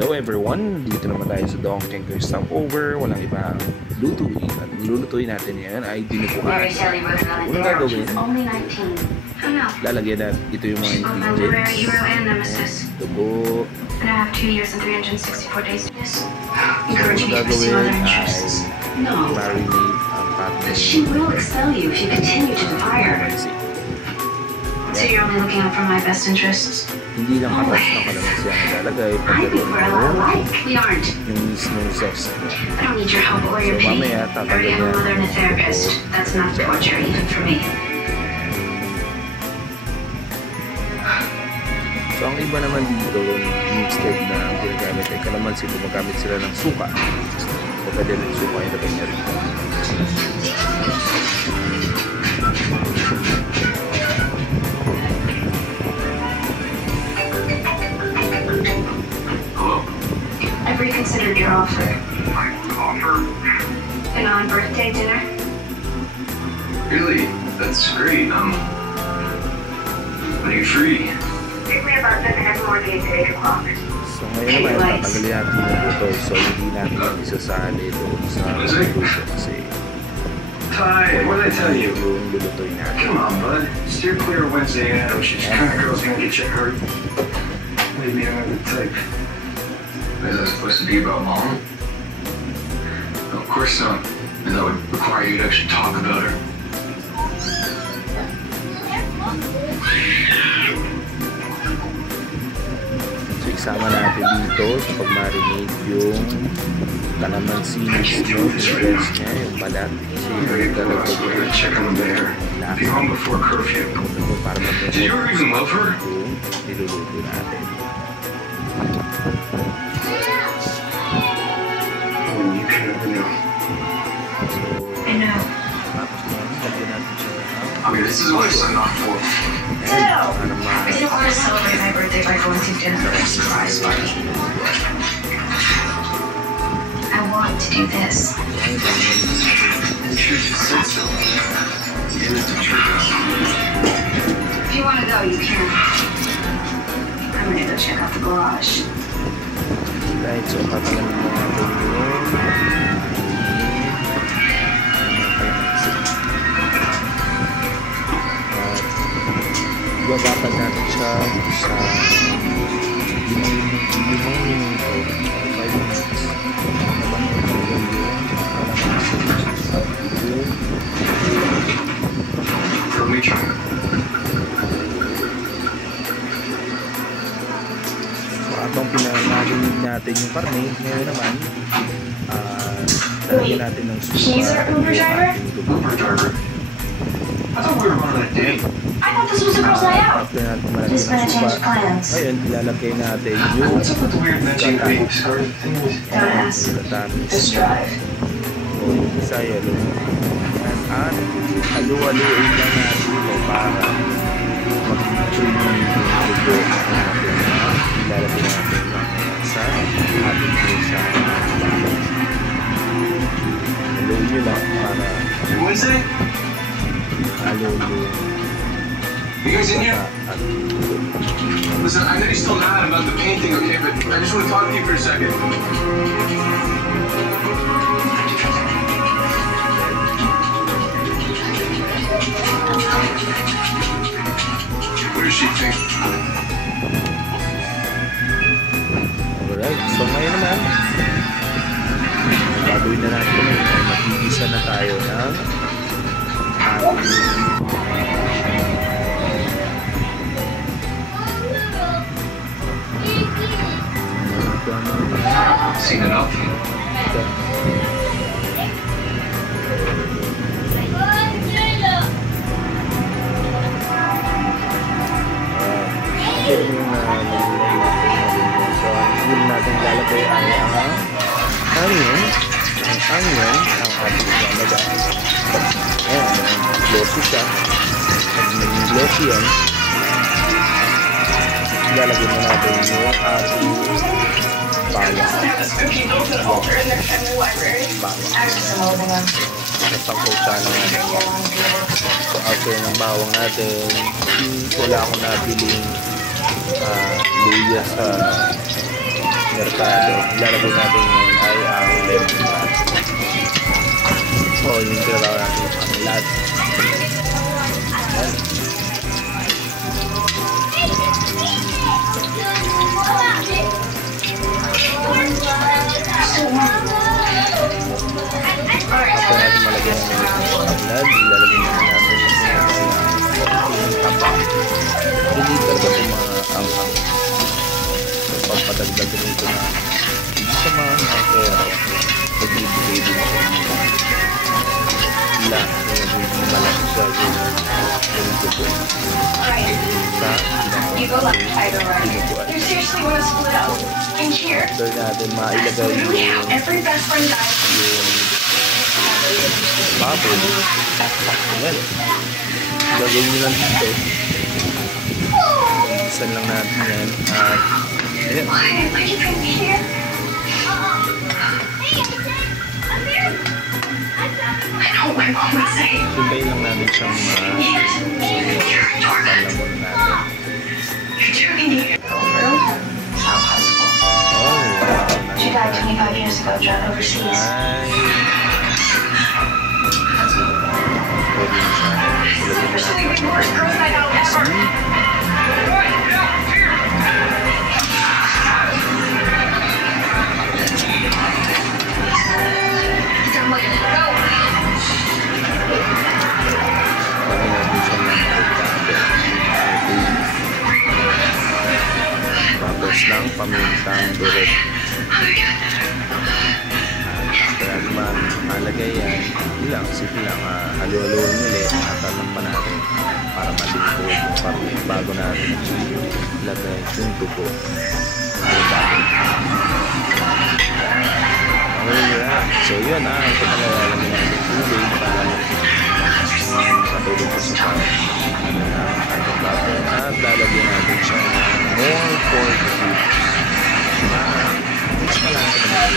Hello everyone, dito naman tayo sa Dong Kenker Stopover. Walang iba lutuin. At lulutuin natin yan ay dinuguan. Unang gagawin, lalagyan natin ito yung mga ingredients. Dugo. Ang gagawin ay marinate ang patin. So you're only looking out for my best interests? Hindi lang katas ng kalamansi ang ilalagay, We aren't. yung mismong sauce. I don't need your help or your So pity. mamaya I already have a mother and a therapist. That's not torture even for me. So ang iba naman dito, instead na ang ginagamit ay kalamansi, gumagamit sila ng suka. O pwede ng suka, ilagay niya rito. I've reconsidered your offer. My offer? An on-birthday dinner? Really? That's great. When are you free? Give me about 7 minutes more days at 8 o'clock. So ngayon naman, tatanggalin natin yung buto. So hindi natin yung isasali doon sa luto kasi Ty, what did I tell you? yung lulutuin natin. Come on, bud. Steer clear of Wednesday night. She's the kind of girl's gonna get you hurt. Believe me, I'm the type. Is that supposed to be about mom? No, of course not. And that would require you to actually talk about her. So isama natin dito sa pag-marinate yung kalamansi mismo, yung rest niya, yung balat. Kasi yung We're gonna check on the bear. Be home before curfew. para Did you ever even love her? yung niluluto natin. You can never know. I know. Tapos naman, lagyan natin siya ng Okay, this is what I signed off for. para I didn't want to celebrate my birthday by going to dinner or a surprise party. I want to do this. You should just said so. You did the truth. If you want to go, you can. I'm gonna go check out the garage. Right, so tatanggalin mo natin yung kalamansi. At ibababad natin siya sa 5 minuto, 5 minutes. Naman yung kalamansi. For me, try. Habang pinamarinig natin yung karne, ngayon naman, lalagyan natin ng suka. She's our Uber driver? Uber driver. I thought we were going on a date. I thought this was a girl's night out. After natin malagyan Just gonna ng change suka, plans. ngayon, ilalagay natin yung What's up with the weird matching things? Don't ask. gatamis. Just drive. O yung Bisaya, at halu-haluin lang natin ito para mag-creamy yung dugo natin. Ilalagay natin sa ating pusa. Haluin nyo lang para Wednesday? haluin You guys in here? at Listen, I know you're still mad about the painting, okay? But I just want to talk to you for a second. What does she think? alright. So ngayon naman, gagawin na natin ay magigisa na tayo ng Seen enough? So, ang yun natin lalagay ay ang onion, ang ating ilalagay. Ayan, glossy siya. Pag naging glossy yan, ilalagay na natin yung ating bawang. Isang kutsara natin. So after ng bawang natin, wala akong nabiling luya sa merkado. limitado. Ilalagay natin ngayon ay ang lemon pad. So, yung tinatawag natin ang lat. Ayan. After natin malagyan ng lemon pad, ilalagay naman natin yung taba. Hindi talaga po mga anghang. So, pagpadagdag nito na hindi sa mga pero pagbibigay din sa mga ilang naging malaki siya yung tubo sa You go left, I go right. You seriously want to split up? In here. after natin mailagay We have yung every best friend guy. bubble. Ayan. Gagawin nyo lang dito. Isan lang natin yan. At ayan. Why are you in here? I know what my mom would say. Hintayin lang natin siyang Yes, you're a torment. palamon natin. You're doing it. It's not possible. Oh, wow. She died 25 years ago, drug overseas. Ay. Pwede na siya. Ilagay na Pursuing natin. the worst girls night out ever. Tapos ng pamintang durog. Kaya naman malagay yan. Ilang, sige lang. Halo-haloin ulit. Tatampan natin para malingkod yung karne bago natin ilagay yung tubo. Alright. So yun ito pala lalagay natin tubig para matulog ko sa pan. Ating plato at lalagyan natin siya ng more pork cubes. Mas malaki naman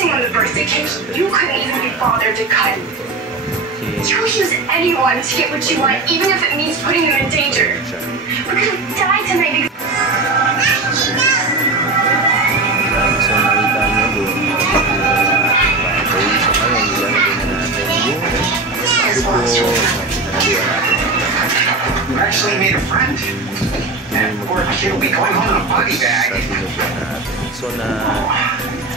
You couldn't even be bothered to cut. You'll use anyone to get what you want, even if it means putting them in danger. We're gonna die tonight. So nakita nyo doon so ngayon ilalagay na natin yung tubo We actually made a friend. That poor kid will be going home in a body bag. so na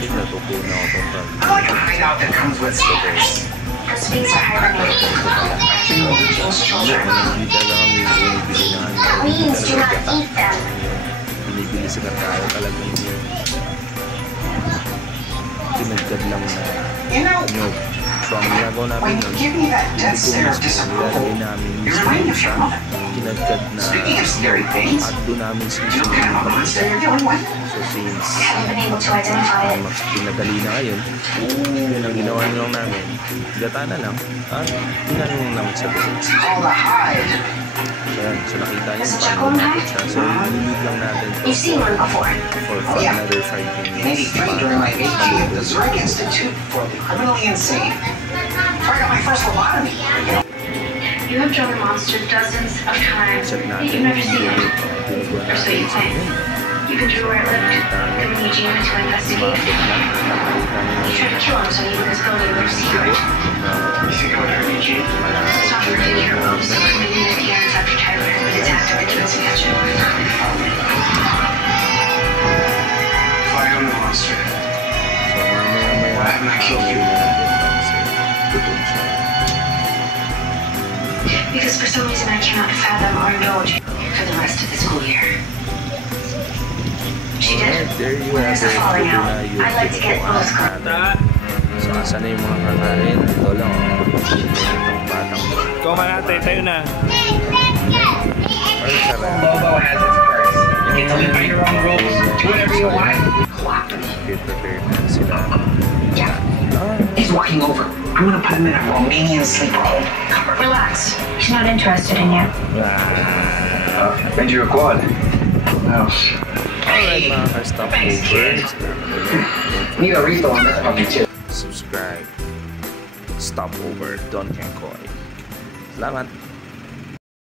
natupo na ako itong I like a hideout that comes with stickers. Those things are hibernating. Those children. hindi talaga kami binibili na That means do not eat them. binibili sa karkara talaga hindi pinagkad lang na You know, nyog. So ang ginagawa namin when you nun, give me that hindi death ko stare of mismo disapproval, nilalagay namin you mismo remind me of sa your mother. kinagkad na Speaking of scary things, at doon namin you know what kind of a monster sinusunod. you're dealing with? So since I haven't been able to identify it. mas pinadali na ngayon, yun ang ginawa nyo lang namin. Gata na lang at tinanong lang sa doon. It's called a hide. So yan, so nakita nyo Is it paano Jackal nakit siya. So inulit lang natin You've seen one before. for Yeah. another 5 minutes. Maybe 3 during my AP at the Zurich Institute for the Criminally Insane. Where I got my first lobotomy. You have drawn the monster dozens of times. Check But natin you've never yung seen it. tinubuan Or so you natin sa think. yun. You can draw where it lived. Then we need you in to investigate. Bakit lang, nakita nyo You tried to kill him so you could go to your secret. na You think I would hurt you? malaki Stop your duty here, Rose. So we're meeting the parents after Tyler has been attacked or into investigation. If I am the monster, So mamaya-maya, why haven't I killed you? kasi tutun siya. Because for some reason I cannot fathom our indulge for the rest of the school year. She Alright, did. there you When have there's a it. falling Ito out, na yung I like to get close natin. So, asa na yung mga kakain? Ito lang, itong batang to. Ikaw ka natin, tayo na. Ay, sarap. Lobo has its purse. You can sleep by your own rules. Do whatever you want. Prepare na sila. Yeah. He's walking over. I'm gonna put him in a Romanian sleeper hold. Relax. He's not interested in you. Made you a quad. What else? Alright mga ka-stopovers. Need a refill on that puppy too. Subscribe. Stopover Don Kenkoy. Salamat.